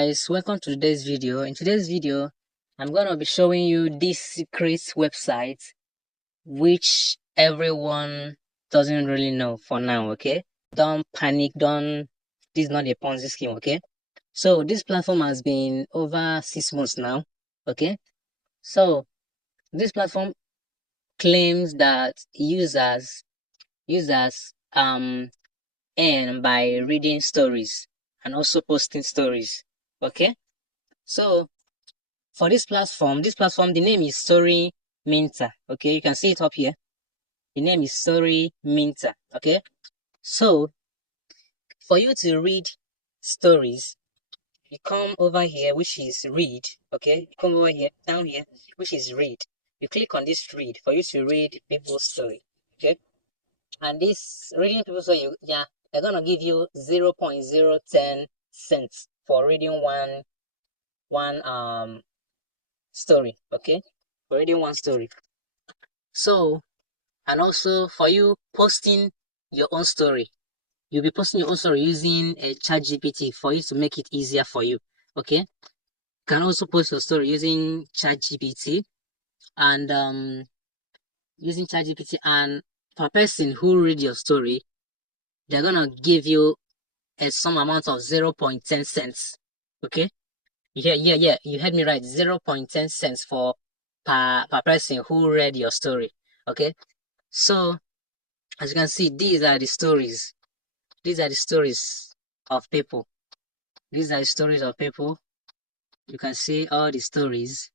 Guys, welcome to today's video. In today's video, I'm gonna be showing you this secret website which everyone doesn't really know for now. Okay, don't panic. This is not a Ponzi scheme. Okay, so this platform has been over 6 months now. Okay, so this platform claims that users earn by reading stories and also posting stories. Okay, so for this platform, the name is StoryMinta. Okay, you can see it up here. The name is StoryMinta. Okay, so for you to read stories, you come over here, which is read. Okay, you come over here, down here, which is read. You click on this read for you to read people's story. Okay, and this reading people's story, they're gonna give you 0.010 cents for reading one story. Okay, for reading one story. So, and also for you posting your own story, you'll be posting your own story using a ChatGPT for you to make it easier for you. Okay, you can also post your story using ChatGPT and per person who read your story, they're gonna give you some amount of 0.10 cents. Okay, yeah, you heard me right. 0.10 cents for per person who read your story. Okay, so as you can see, these are the stories. These are the stories of people. These are the stories of people. You can see all the stories.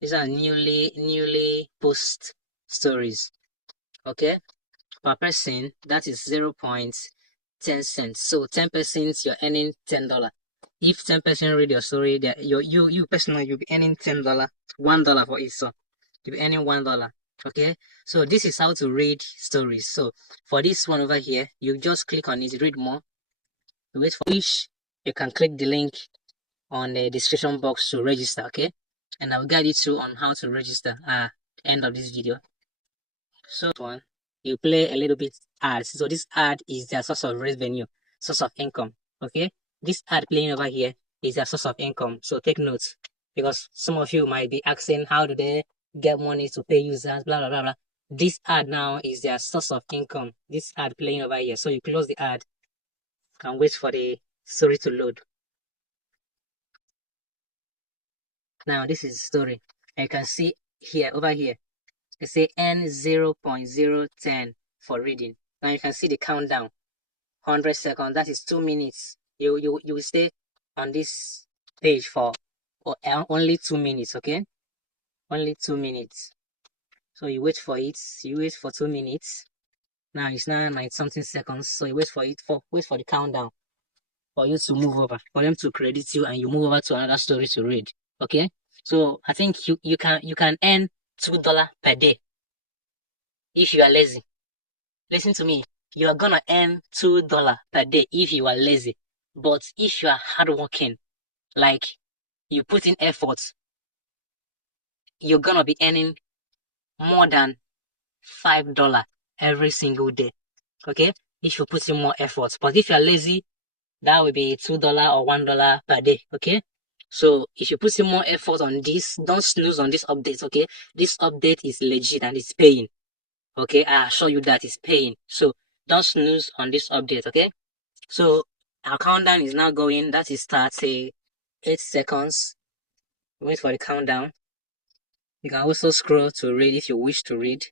These are newly post stories. Okay, per person that is 0.10 cents. So 10% you're earning $10. If 10% read your story, that you personally you'll be earning $10, $1 for each. So you'll be earning $1. Okay, so this is how to read stories. So for this one over here, you just click on it, read more. You wait for which you can click the link on the description box to register. Okay, and I'll guide you through on how to register at the end of this video. So one, you play a little bit ads. So this ad is their source of revenue, source of income. Okay, this ad playing over here is their source of income. So take notes, because some of you might be asking, how do they get money to pay users, blah blah blah blah. This ad now is their source of income. This ad playing over here. So you close the ad and wait for the story to load. Now this is the story. And you can see here, over here, they say N 0.010 for reading. Now you can see the countdown. 100 seconds, that is 2 minutes. You will stay on this page for only 2 minutes. Okay, only 2 minutes. So you wait for it. You wait for 2 minutes. Now it's now 90 something seconds. So you wait for it wait for the countdown for you to move over, for them to credit you, and you move over to another story to read. Okay, so I think you can earn $2 per day if you are lazy. Listen to me. You are gonna earn $2 per day if you are lazy. But if you are hardworking, like you put in effort, you're gonna be earning more than $5 every single day. Okay? If you put in more effort. But if you're lazy, that will be $2 or $1 per day. Okay? So if you put in more effort on this, don't snooze on this update. Okay? This update is legit and it's paying. Okay? I assure you that it's paying. So don't snooze on this update. Okay? So our countdown is now going. That is start, say 8 seconds. Wait for the countdown. You can also scroll to read if you wish to read.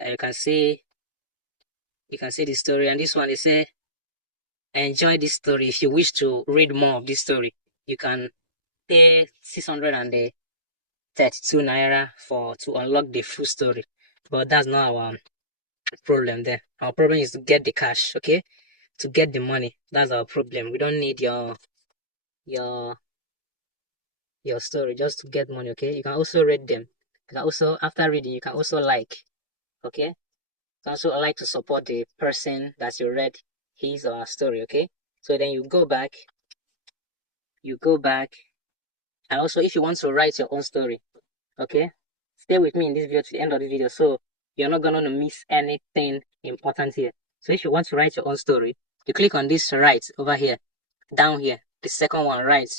You can see the story, and this one they say enjoy this story. If you wish to read more of this story, you can pay 632 naira to unlock the full story. But that's not our problem there. Our problem is to get the cash, okay? To get the money. That's our problem. We don't need your story just to get money. Okay, you can also read them. You can also, after reading, you can also like. Okay, you can also like to support the person that you read his or her story. Okay, so then you go back, and also if you want to write your own story, okay, stay with me in this video to the end of the video, so you're not gonna miss anything important here. So if you want to write your own story, you click on this right over here, down here, the second one, right.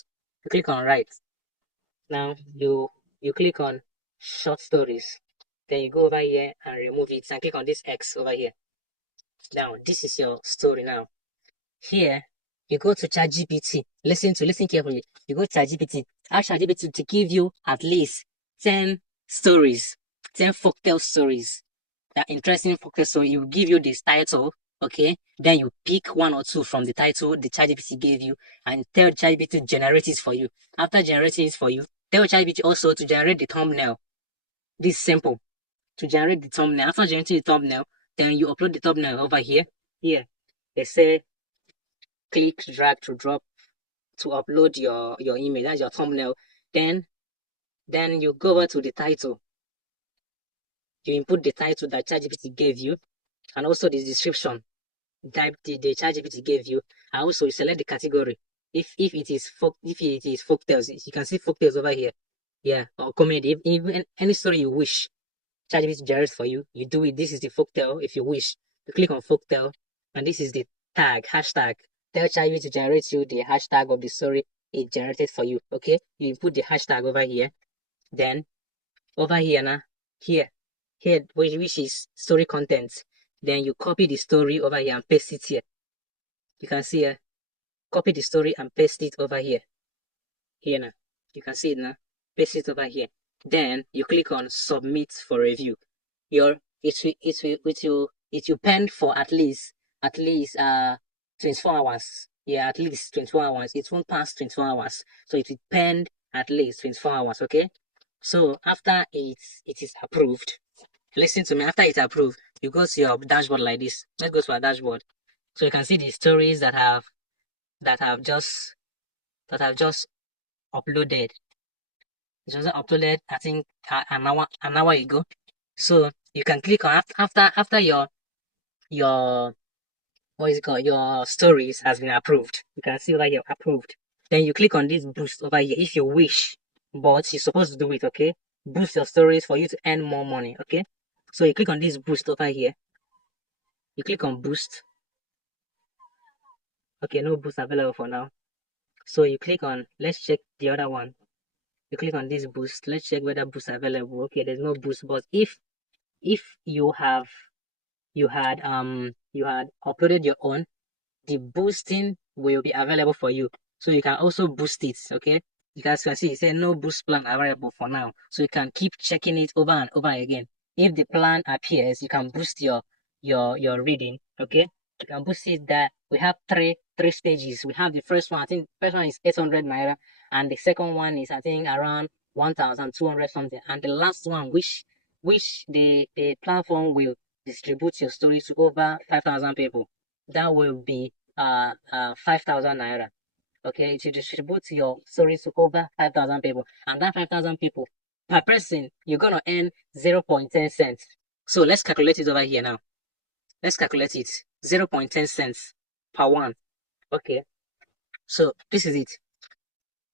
You click on right. Now you click on short stories. Then you go over here and remove it and click on this X over here. Now this is your story now. Here you go to ChatGPT. Listen carefully. You go to ChatGPT. Ask ChatGPT to give you at least 10 stories, 10 folktale stories. That interesting folktale story. It will give you this title, okay? Then you pick one or two from the title the ChatGPT gave you and tell ChatGPT to generate it for you. After generating it for you, tell ChatGPT also to generate the thumbnail. This is simple. To generate the thumbnail. After generating the thumbnail, then you upload the thumbnail over here. Here, they say click, drag to drop to upload your image. That's your thumbnail. Then you go over to the title. You input the title that ChatGPT gave you, and also the description that the ChatGPT gave you. And also you select the category. If it is folktales, you can see folktales over here. Yeah, or comedy. Even any story you wish ChatGPT generates for you, you do it. This is the folktale. If you wish, you click on folktale, and this is the hashtag. Tell ChatGPT to generate you the hashtag of the story it generated for you. Okay, you put the hashtag over here. Then over here now, here, which is story content. Then you copy the story over here and paste it here. You can see here, copy the story and paste it over here. Here now, you can see it now. Paste it over here. Then you click on submit for review. It will pen for at least 24 hours. Yeah, at least 24 hours. It won't pass 24 hours. So it will pen at least 24 hours, okay? So after it is approved, listen to me, after it's approved, you go to your dashboard like this. Let's go to our dashboard. So you can see the stories that have just uploaded. It was uploaded, I think, an hour ago. So you can click on after your what is it called, your stories has been approved. You can see that you're approved. Then you click on this boost over here if you wish, but you're supposed to do it, okay? Boost your stories for you to earn more money, okay? So you click on this boost over here. You click on boost. Okay, no boost available for now. So you click on, let's check the other one. You click on this boost. Let's check whether boost available. Okay, there's no boost, but if you had uploaded your own, the boosting will be available for you. So you can also boost it, okay? You guys can see it says no boost plan available for now. So you can keep checking it over and over again. If the plan appears, you can boost your reading, okay? You can boost it that we have three stages. We have the first one, I think the first one is 800 naira, and the second one is I think around 1,200 something, and the last one which the platform will distribute your story to over 5,000 people. That will be 5,000 naira. Okay, to distribute your stories to over 5,000 people, and that 5,000 people per person, you're gonna earn 0.10 cents. So let's calculate it over here now. Let's calculate it. 0.10 cents per one. Okay, so this is it.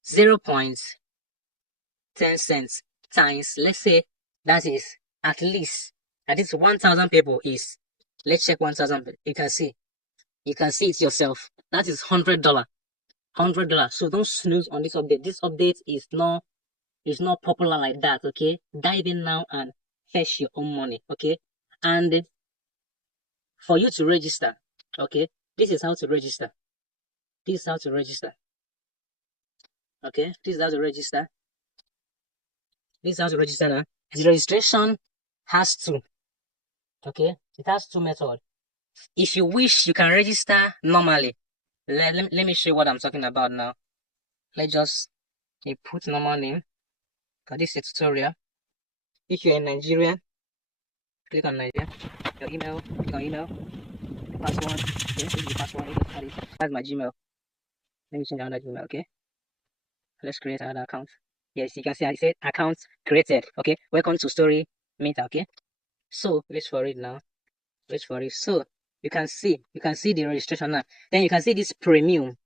0.10 cents times, let's say that is at least 1,000 people is, let's check 1,000. You can see it yourself. That is $100. $100. So don't snooze on this update. This update is not popular like that, okay? Dive in now and fetch your own money, okay? And for you to register, okay, this is how to register. This is how to register. Okay, this is how to register. This is how to register now. The registration has two. Okay, it has two methods. If you wish, you can register normally. Let me show you what I'm talking about now. Let's just put normal name. Because this is a tutorial. If you're in Nigeria, click on Nigeria. Your email, click on email. The password. Okay, this is the password. That's my Gmail. Let me change another Gmail, okay? Let's create another account. Yes, you can see I said account created. Okay, welcome to StoryMinta. Okay, so wait for it now. Wait for it. So you can see the registration now. Then you can see this premium.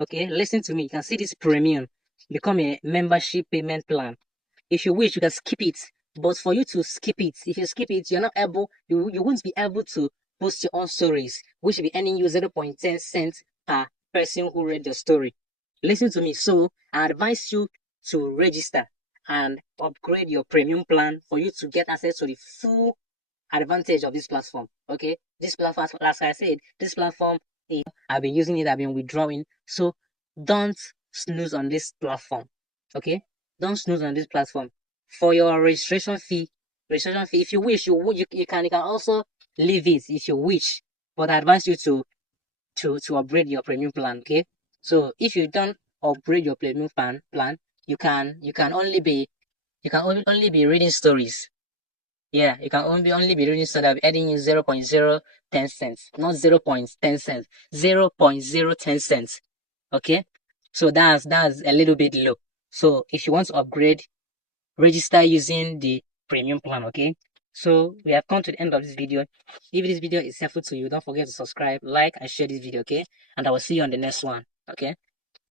Okay, listen to me. You can see this premium become a membership payment plan. If you wish, you can skip it. But for you to skip it, if you skip it, you're not able. You won't be able to post your own stories, which will be earning you 0.10 cents per person who read the story. listen to me. So I advise you to register and upgrade your premium plan for you to get access to the full advantage of this platform. Okay, this platform, as I said, this platform, I've been using it, I've been withdrawing. So don't snooze on this platform. Okay, don't snooze on this platform. For your registration fee, if you wish, you can also leave it if you wish, but I advise you to upgrade your premium plan. Okay, so if you don't upgrade your premium plan, you can only be reading stories. Yeah, you can only be reading stories that are adding you 0.010 cents, not 0.10 cents, 0.010 cents. Okay, so that's a little bit low. So if you want to upgrade, register using the premium plan. Okay, so we have come to the end of this video. If this video is helpful to you, don't forget to subscribe, like, and share this video. Okay, and I will see you on the next one. Okay.